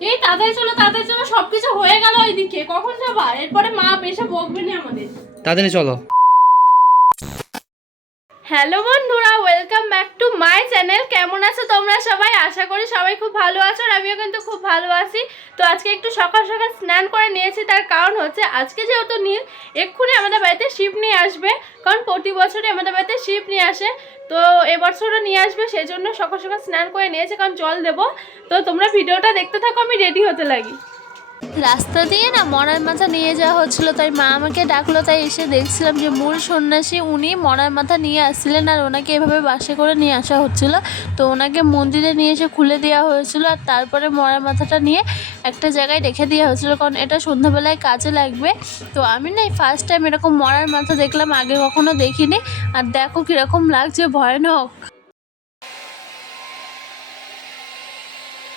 তাড়াতাড়ি চলো তাদের চলো, সবকিছু হয়ে গেল ওইদিকে। কখন যাবা? এরপরে মা এসে বকবে না আমাদের। তাড়াতাড়ি চলো। হ্যালো বন্ধুরা welcome back to my channel কেমন আছো তোমরা সবাই? আশা করি সবাই খুব ভালো আছো আর আমিও কিন্তু খুব ভালো আছি। তো আজকে একটু সকাল সকাল স্নান করে নিয়েছি, তার কারণ হচ্ছে আজকে যেহেতু নীল, এক্ষুনি আমাদের বাড়িতে শিপ নিয়ে আসবে। কারণ প্রতি বছরই আমাদের বাড়িতে শিপ নিয়ে আসে। তো এবছরও নিয়ে আসবে সেই জন্য সকাল সকাল স্নান করে নিয়েছে, কারণ জল দেবো। তো তোমরা ভিডিওটা দেখতে থাকো, আমি রেডি হতে লাগি। রাস্তা দিয়ে না মরার মাথা নিয়ে যাওয়া হচ্ছিল, তাই মা আমাকে ডাকলো, তাই এসে দেখছিলাম যে মূল সন্ন্যাসী উনি মরার মাথা নিয়ে আসছিলেন আর ওনাকে এভাবে বাসে করে নিয়ে আসা হচ্ছিল। তো ওনাকে মন্দিরে নিয়ে এসে খুলে দেওয়া হয়েছিল আর তারপরে মরার মাথাটা নিয়ে একটা জায়গায় রেখে দেওয়া হয়েছিল, কারণ এটা সন্ধ্যাবেলায় কাজে লাগবে। তো আমি না ফার্স্ট টাইম এরকম মরার মাথা দেখলাম, আগে কখনো দেখিনি। আর দেখো কীরকম লাগছে, ভয়ানক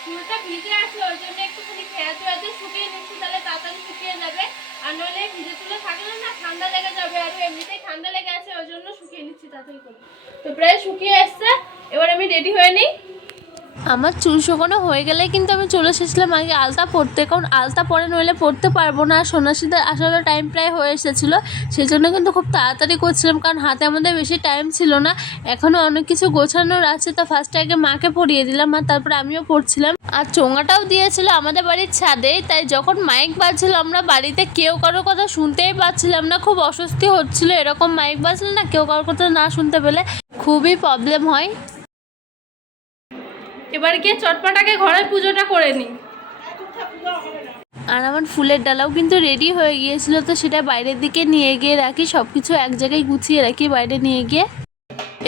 চুলটা ভিজে আসলো ওই জন্য একটুখানি খেয়াতে খেয়াতে শুকিয়ে নিচ্ছি তাহলে তাড়াতাড়ি শুকিয়ে যাবে আর নইলে ভিজে চুলে থাকলে না ঠান্ডা লেগে যাবে আর এমনিতেই ঠান্ডা লেগে আছে ওই জন্য শুকিয়ে নিচ্ছি, তাড়াতাড়ি করে। তো প্রায় শুকিয়ে আসছে এবার আমি রেডি হয়ে নিই। আমার চুল শুকানো হয়ে গেলে কিন্তু আমি চলে এসেছিলাম আগে আলতা পরতে, কারণ আলতা পরে নইলে পরতে পারব না। সন্ন্যাসীদের আসার টাইম প্রায় হয়ে এসেছিল সেই জন্য কিন্তু খুব তাড়াতাড়ি করছিলাম, কারণ হাতে আমাদের বেশি টাইম ছিল না। এখনও অনেক কিছু গোছানোর আছে, তো ফার্স্টে আগে মাকে পরিয়ে দিলাম আর তারপরে আমিও পড়ছিলাম আর চোঙাটাও দিয়েছিল আমাদের বাড়ির ছাদে, তাই যখন মাইক বাজছিল আমরা বাড়িতে কেউ কারোর কথা শুনতেই পাচ্ছিলাম না, খুব অস্বস্তি হচ্ছিল। এরকম মাইক বাজলে না কেউ কারোর কথা না শুনতে পেলে খুবই প্রবলেম হয়। এবার গিয়ে চটপটাকে ঘরের পুজোটা করে নিই। আর আমার ফুলের ডালাও কিন্তু রেডি হয়ে গিয়েছিল, তো সেটা বাইরের দিকে নিয়ে গিয়ে রাখি সব কিছু এক জায়গায় গুছিয়ে রাখি, বাইরে নিয়ে গিয়ে।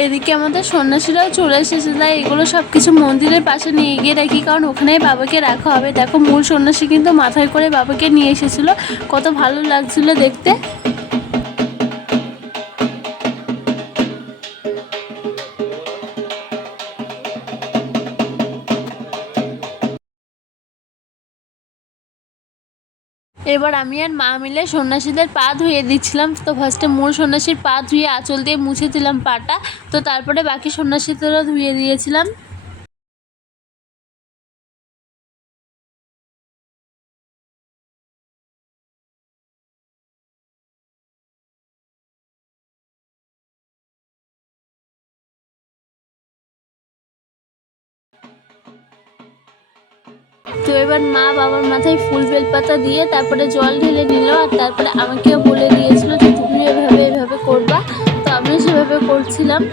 এদিকে আমাদের সন্ন্যাসীরাও চলে এসেছে, তাই এগুলো সব কিছু মন্দিরের পাশে নিয়ে গিয়ে রাখি, কারণ ওখানেই বাবাকে রাখা হবে। দেখো, মূল সন্ন্যাসী কিন্তু মাথায় করে বাবাকে নিয়ে এসেছিল, কত ভালো লাগছিল দেখতে। এবার আমি আর মা মিলে সন্ন্যাসীদের পা ধুয়ে দিচ্ছিলাম। তো ফার্স্টে মূল সন্ন্যাসীর পা ধুয়ে আঁচল দিয়ে মুছে দিলাম পাটা। তো তারপরে বাকি সন্ন্যাসীদেরও ধুয়ে দিয়েছিলাম। তো এবার মা বাবার মাথায় ফুল বেলপাতা দিয়ে তারপরে জল ঢেলে নিল আর তারপরে আমাকেও বলে দিয়েছিল যে, তুমি এভাবে এভাবে করবা। তো আমিও সেভাবে করছিলাম।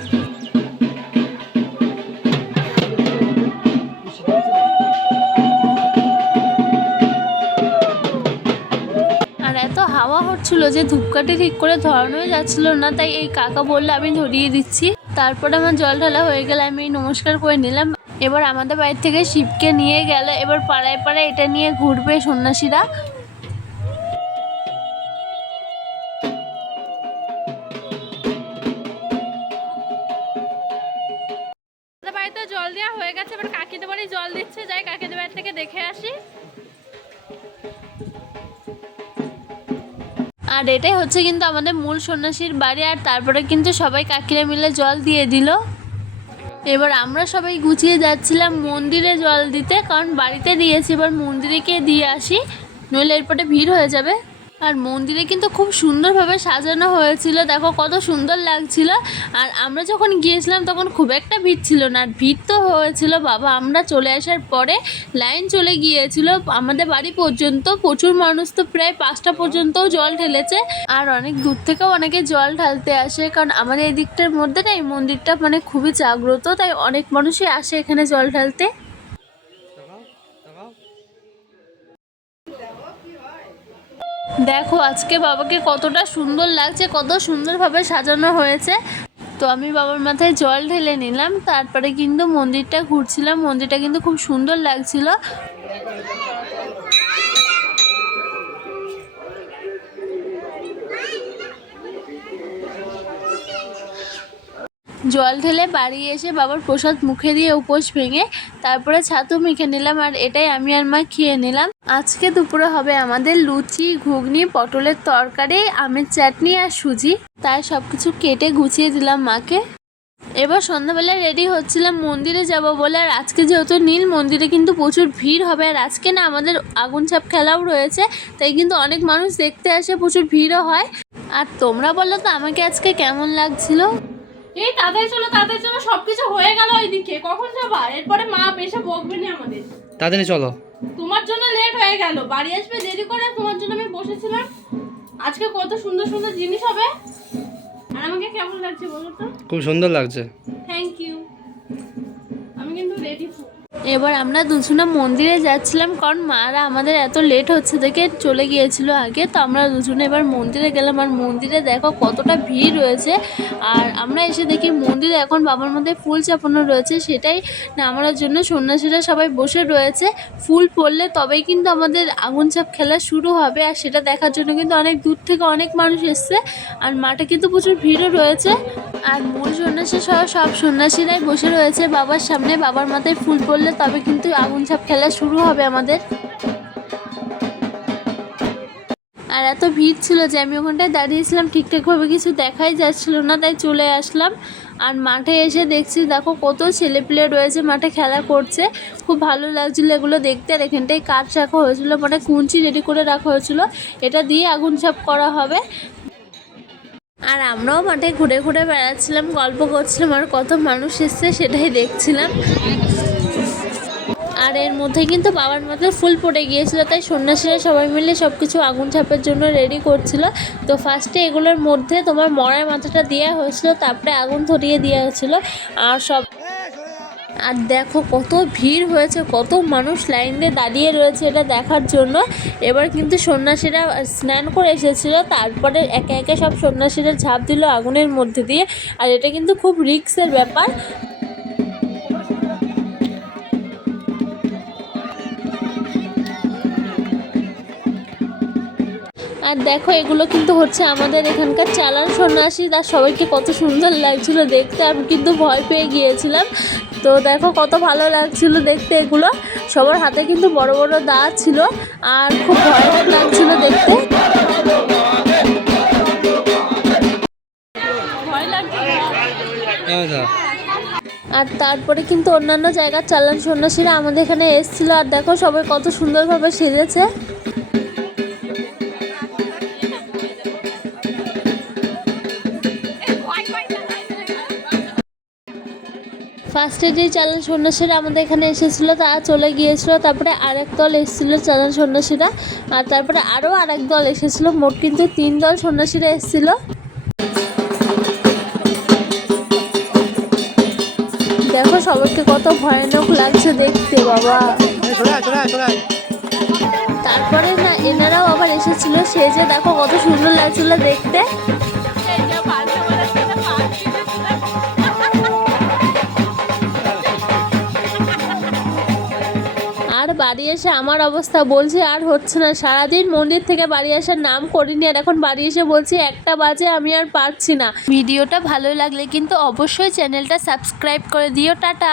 হাওয়া হচ্ছিল যে, ধূপকাঠি ঠিক করে ধরানোই যাচ্ছিল না, তাই এই কাকা বললে, আমি ধরিয়ে দিচ্ছি। তারপরে আমার জল ঢালা হয়ে গেলে, আমি নমস্কার করে নিলাম। এবার আমাদের বাড়ির থেকে শিবকে নিয়ে গেল এবার পাড়ায় পাড়ায় এটা নিয়ে ঘুরবে সন্ন্যাসীরা। বাড়িতে জল দেওয়া হয়ে গেছে এবার কাকিদের বাড়ি জল দিচ্ছে যাই কাকিদের বাড়ি থেকে দেখে আসি। আর এটাই হচ্ছে কিন্তু আমাদের মূল সন্ন্যাসীর বাড়ি আর তারপরে কিন্তু সবাই কাকিরা মিলে জল দিয়ে দিল। এবার আমরা সবাই গুছিয়ে যাচ্ছিলাম মন্দিরে জল দিতে, কারণ বাড়িতে দিয়েছি। এবার মন্দিরে গিয়ে দিয়ে আসি, নইলে এরপরে ভিড় হয়ে যাবে। আর মন্দিরে কিন্তু খুব সুন্দরভাবে সাজানো হয়েছিল। দেখো কত সুন্দর লাগছিল। আর আমরা যখন গিয়েছিলাম তখন খুব একটা ভিড় ছিল না। আর ভিড় তো হয়েছিল, বাবা, আমরা চলে আসার পরে লাইন চলে গিয়েছিল। আমাদের বাড়ি পর্যন্ত প্রচুর মানুষ তো প্রায় পাঁচটা পর্যন্তও জল ঢেলেছে। আর অনেক দূর থেকেও অনেকে জল ঢালতে আসে। কারণ আমাদের এই দিকটার মধ্যে না এই মন্দিরটা মানে খুবই জাগ্রত, তাই অনেক মানুষই আসে এখানে জল ঢালতে। দেখো, আজকে বাবাকে কতটা সুন্দর লাগছে, কত সুন্দরভাবে সাজানো হয়েছে। তো আমি বাবার মাথায় জল ঢেলে নিলাম, তারপরে কিন্তু মন্দিরটা ঘুরছিলাম, মন্দিরটা কিন্তু খুব সুন্দর লাগছিল। জল ঢেলে বাড়ি এসে বাবার প্রসাদ মুখে দিয়ে উপোস ভেঙে তারপরে ছাতু মেখে নিলাম আর এটাই আমি আর মা খেয়ে নিলাম। আজকে দুপুরে হবে আমাদের লুচি, ঘুগনি, পটলের তরকারি, আমের চাটনি আর সুজি। তাই সব কিছু কেটে গুছিয়ে দিলাম মাকে। এবার সন্ধ্যাবেলায় রেডি হচ্ছিলাম মন্দিরে যাব বলে আর আজকে যেহেতু নীল মন্দিরে কিন্তু প্রচুর ভিড় হবে আর আজকে না আমাদের আগুন ছাপ খেলাও রয়েছে, তাই কিন্তু অনেক মানুষ দেখতে আসে প্রচুর ভিড়ও হয়। আর তোমরা বলো তো আমাকে আজকে কেমন লাগছিল? এই তাড়াতাড়ি চলো তাড়াতাড়ি চলো সবকিছু হয়ে গেল ওইদিকে। কখন যাবা? এরপরে মা এসে বকবে না আমাদের। তাড়াতাড়ি চলো। তোমার জন্য লেট হয়ে গেল। বাড়ি আসবে দেরি করে তোমার জন্য আমি বসেছিলাম। আজকে কত সুন্দর সুন্দর জিনিস হবে। আর আমাকে কেমন লাগছে বলো তো? খুব সুন্দর লাগছে। থ্যাংক ইউ আমি কিন্তু রেডি এবার আমরা দুজনে মন্দিরে যাচ্ছিলাম কারণ মারা আমাদের এত লেট হচ্ছে দেখে চলে গিয়েছিল আগে, তো আমরা দুজনে এবার মন্দিরে গেলাম। আর মন্দিরে দেখো কতটা ভিড় রয়েছে। আর আমরা এসে দেখি মন্দিরে এখন বাবার মধ্যে ফুল চাপানো রয়েছে, সেটাই নামানোর জন্য সন্ন্যাসীরা সবাই বসে রয়েছে। ফুল পড়লে তবেই কিন্তু আমাদের আগুন চাপ খেলা শুরু হবে, আর সেটা দেখার জন্য কিন্তু অনেক দূর থেকে অনেক মানুষ এসছে। আর মাঠে কিন্তু প্রচুর ভিড়ও রয়েছে। আর মূল সন্ন্যাসী সহ সব সন্ন্যাসীরাই বসে রয়েছে বাবার সামনে। বাবার মাথায় ফুল পড়লে তবে কিন্তু আগুন ছাপ খেলা শুরু হবে আমাদের। আর এত ভিড় ছিল যে আমি ওখানটায় দাঁড়িয়েছিলাম, ঠিকঠাকভাবে কিছু দেখাই যাচ্ছিল না, তাই চলে আসলাম। আর মাঠে এসে দেখছি, দেখো কত ছেলে পেলে রয়েছে, মাঠে খেলা করছে। খুব ভালো লাগছিল এগুলো দেখতে। আর এখানটায় কাঠ রাখা হয়েছিল মানে কুঞ্চি রেডি করে রাখা হয়েছিল। এটা দিয়ে আগুন ছাপ করা হবে। আর আমরাও মাঠে ঘুরে ঘুরে বেড়াচ্ছিলাম, গল্প করছিলাম, আর কত মানুষ এসছে সেটাই দেখছিলাম। আর এর মধ্যে কিন্তু বাবার মাথায় ফুল পড়ে গিয়েছিল, তাই সন্ন্যাসীরা সবাই মিলে সব কিছু আগুন ছাপের জন্য রেডি করছিল। তো ফার্স্টে এগুলোর মধ্যে তোমার মরার মাথাটা দেওয়া হয়েছিল, তারপরে আগুন ধরিয়ে দেওয়া হয়েছিল, আর সব আর দেখো কত ভিড় হয়েছে, কত মানুষ লাইন দিয়ে দাঁড়িয়ে রয়েছে এটা দেখার জন্য। এবার কিন্তু সন্ন্যাসীরা স্নান করে এসেছিল, তারপরে একে একে সব সন্ন্যাসীরা ঝাঁপ দিল আগুনের মধ্যে দিয়ে, আর এটা কিন্তু খুব রিস্কের ব্যাপার। আর দেখো, এগুলো কিন্তু হচ্ছে আমাদের এখানকার চালান সন্ন্যাসী। তার সবাইকে কত সুন্দর লাগছিল দেখতে। আমি কিন্তু ভয় পেয়ে গিয়েছিলাম। তো দেখো, কত ভালো লাগছিল দেখতে এগুলো। সবার হাতে কিন্তু বড় বড় দা ছিল। আর খুব ভয়ানক লাগছিল দেখতে। ভয় আর তারপরে কিন্তু অন্যান্য জায়গার চালান সন্ন্যাসীরা আমাদের এখানে এসেছিল। আর দেখো, সবাই কত সুন্দরভাবে সেজেছে। ফার্স্টে যে চালান সন্ন্যাসীরা আমাদের এখানে এসেছিল, তারা চলে গিয়েছিল। তারপরে আরেক দল এসেছিল চালান সন্ন্যাসীরা। আর তারপরে আরও আরেক দল এসেছিল, মোট কিন্তু তিন দল সন্ন্যাসীরা এসেছিল। দেখো সবাইকে কত ভয়ানক লাগছে দেখতে, বাবা। তারপরে না, এনারাও আবার এসেছিল সে যে দেখো কত সুন্দর লাগছিল দেখতে। বাড়ি এসে আমার অবস্থা বলছে, আর হচ্ছে না। সারাদিন মন্দির থেকে বাড়ি আসার নাম করিনি, আর এখন বাড়ি এসে বলছি, একটা বাজে আমি আর পারছি না। ভিডিওটা ভালো লাগলে কিন্তু অবশ্যই চ্যানেলটা সাবস্ক্রাইব করে দিও। টাটা।